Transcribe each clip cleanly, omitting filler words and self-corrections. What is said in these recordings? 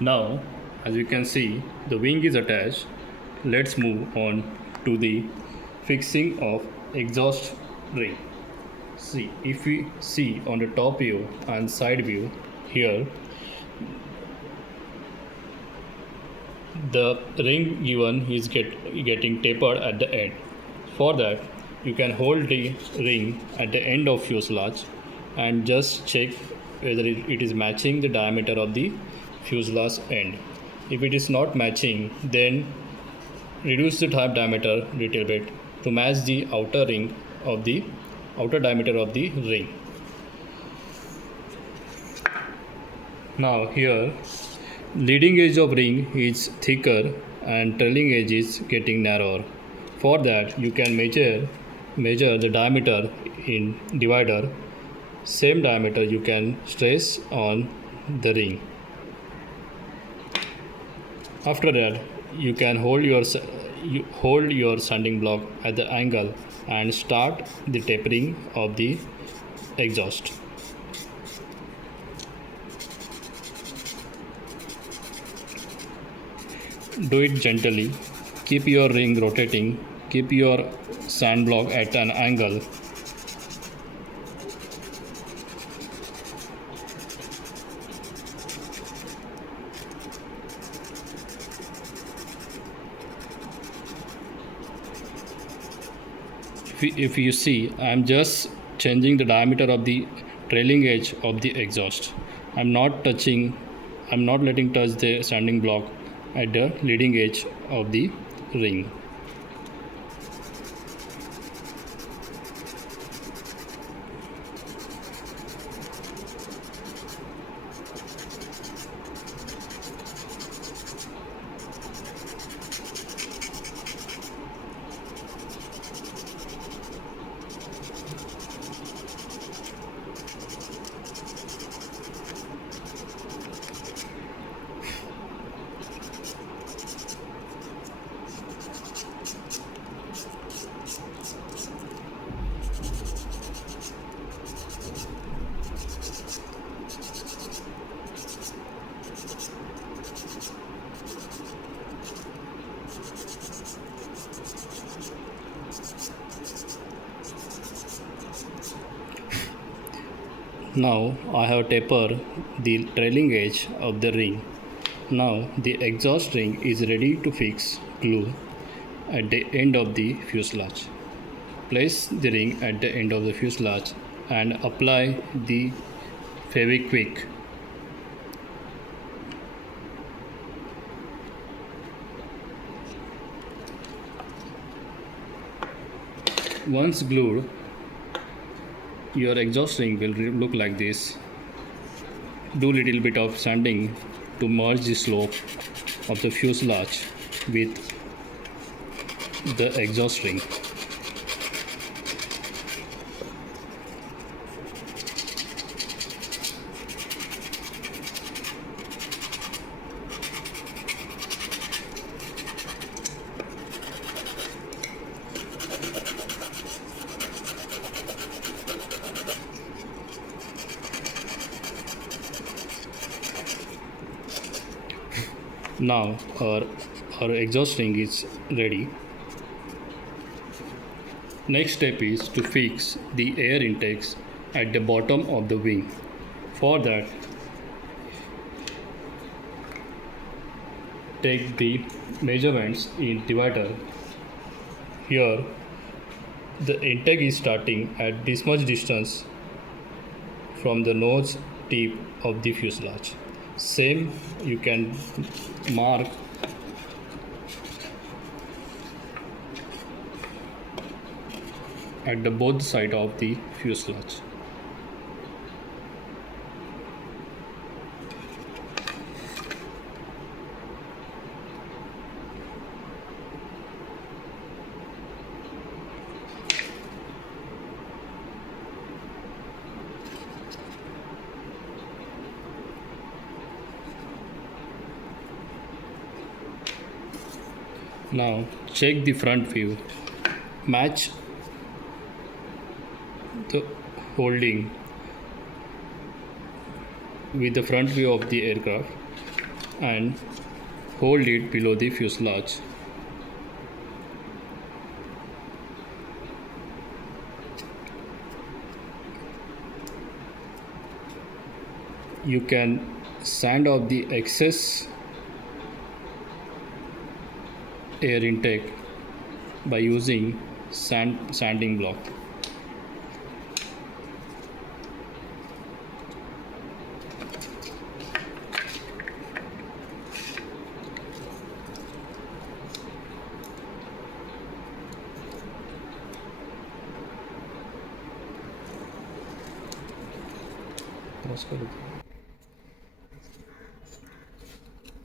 Now, as you can see, the wing is attached. Let's move on to the fixing of exhaust ring. See, if we see on the top view and side view here, the ring given is getting tapered at the end. For that, you can hold the ring at the end of fuselage and just check whether it is matching the diameter of the fuselage end. If it is not matching, then reduce the type diameter little bit to match the outer diameter of the ring. Now here, leading edge of ring is thicker and trailing edge is getting narrower. For that, you can measure the diameter in divider. Same diameter you can trace on the ring. After that, you can hold your sanding block at the angle and start the tapering of the exhaust. Do it gently. Keep your ring rotating. Keep your sand block at an angle. If you see, I am just changing the diameter of the trailing edge of the exhaust. I'm not letting touch the sanding block at the leading edge of the ring. Now I have tapered the trailing edge of the ring. Now the exhaust ring is ready to fix glue at the end of the fuselage. Place the ring at the end of the fuselage and apply the Fevikwik. Once glued, your exhaust ring will look like this. Do little bit of sanding to merge the slope of the fuselage with the exhaust ring. Now our exhaust ring is ready. Next step is to fix the air intakes at the bottom of the wing. For that, take the measurements in divider. Here the intake is starting at this much distance from the nose tip of the fuselage. Same you can mark at the both side of the fuselage. Now check the front view. Match the holding with the front view of the aircraft and hold it below the fuselage. You can sand off the excess air intake by using sanding block.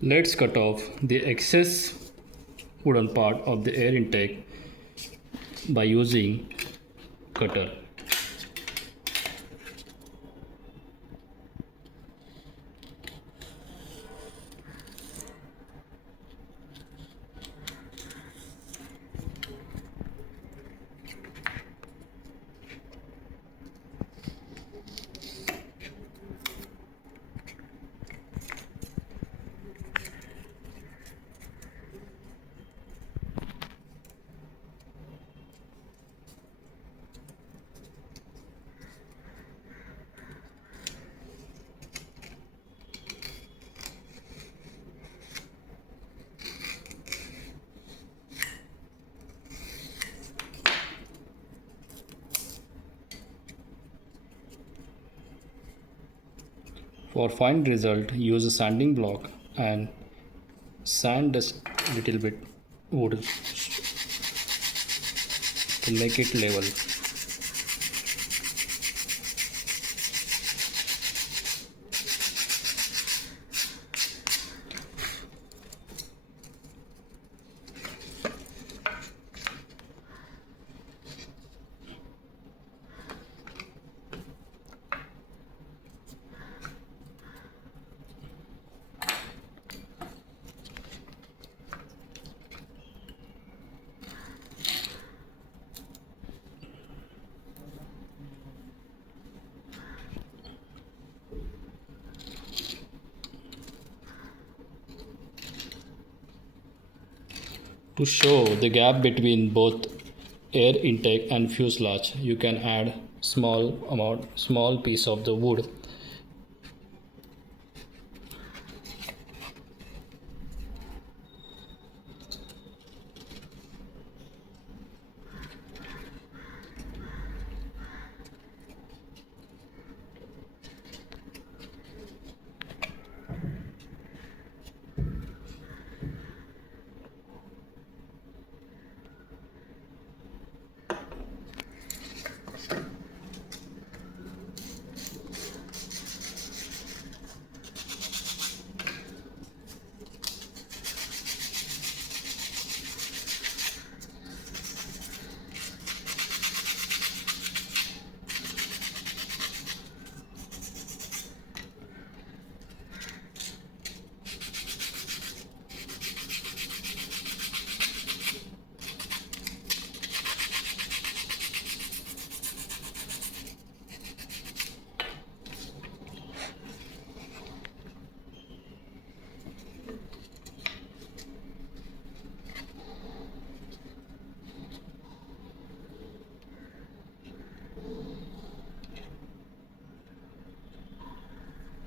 Let's cut off the excess wooden part of the air intake by using cutter. For fine result, use a sanding block and sand a little bit wood to make it level. To show the gap between both air intake and fuselage, you can add small piece of the wood.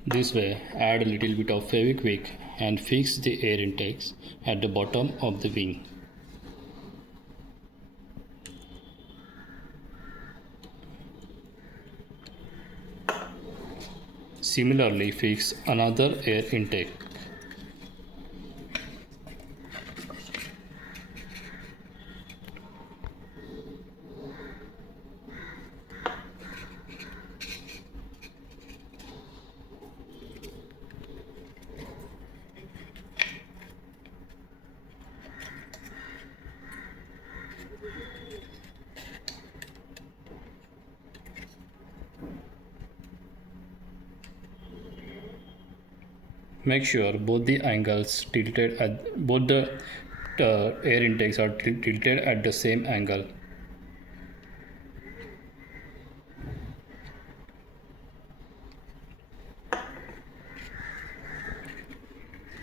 This way, add a little bit of Fevikwik and fix the air intakes at the bottom of the wing. Similarly, fix another air intake. Make sure both the angles tilted at both the air intakes are tilted at the same angle.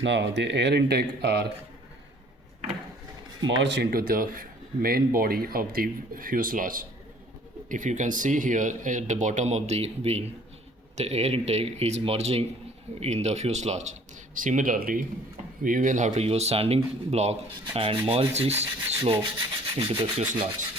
Now the air intake are merged into the main body of the fuselage. If you can see here at the bottom of the wing, the air intake is merging in the fuselage. Similarly, we will have to use sanding block and merge this slope into the fuselage.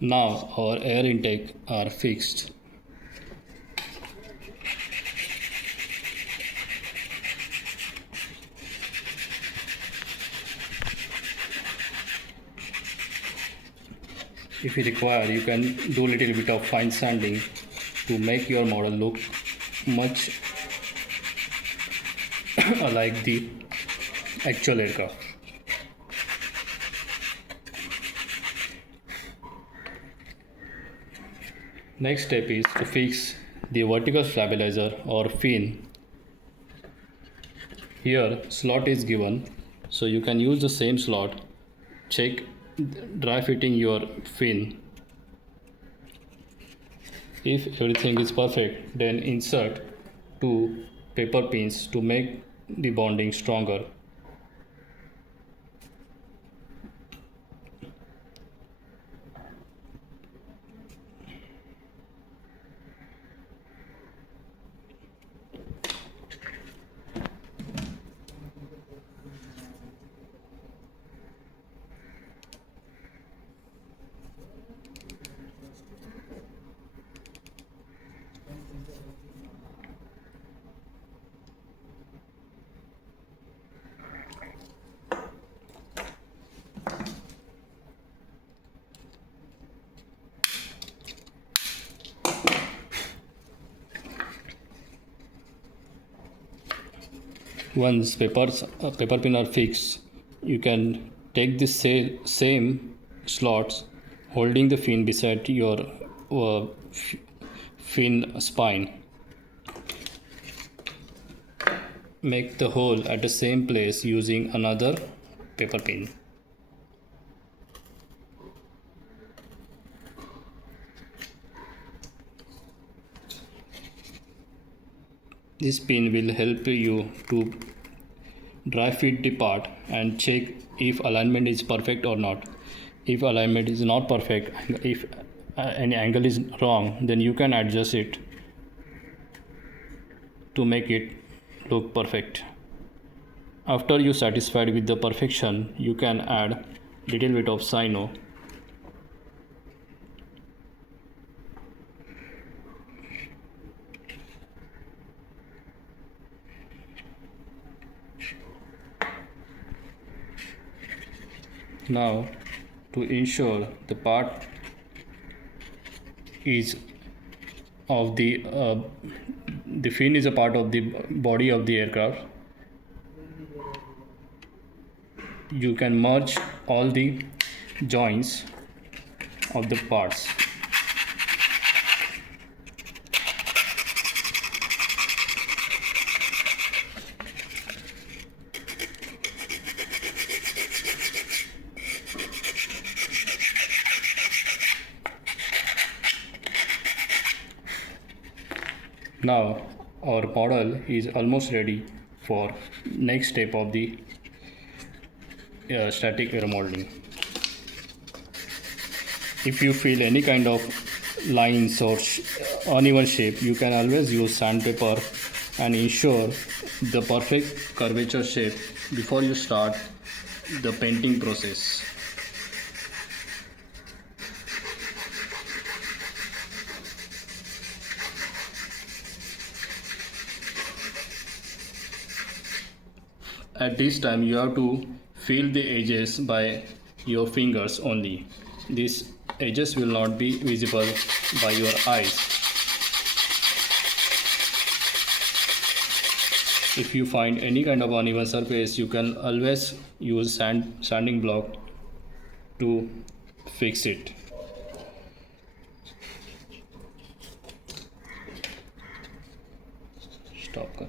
Now our air intake are fixed. If you require, you can do a little bit of fine sanding to make your model look much like the actual aircraft. Next step is to fix the vertical stabilizer or fin. Here slot is given, so you can use the same slot. Check dry fitting your fin. If everything is perfect, then insert two paper pins to make the bonding stronger. Once paper pin are fixed, you can take the same slots holding the fin beside your fin spine. Make the hole at the same place using another paper pin. This pin will help you to dry fit the part and check if alignment is perfect or not. If alignment is not perfect, if any angle is wrong, then you can adjust it to make it look perfect. After you satisfied with the perfection, you can add little bit of cyano. Now, to ensure the part is of the fin is a part of the body of the aircraft, you can merge all the joints of the parts. Now our model is almost ready for next step of the static aeromodeling. If you feel any kind of lines or uneven shape, you can always use sandpaper and ensure the perfect curvature shape before you start the painting process. At this time you have to feel the edges by your fingers only. These edges will not be visible by your eyes. If you find any kind of uneven surface, you can always use sanding block to fix it. Stop.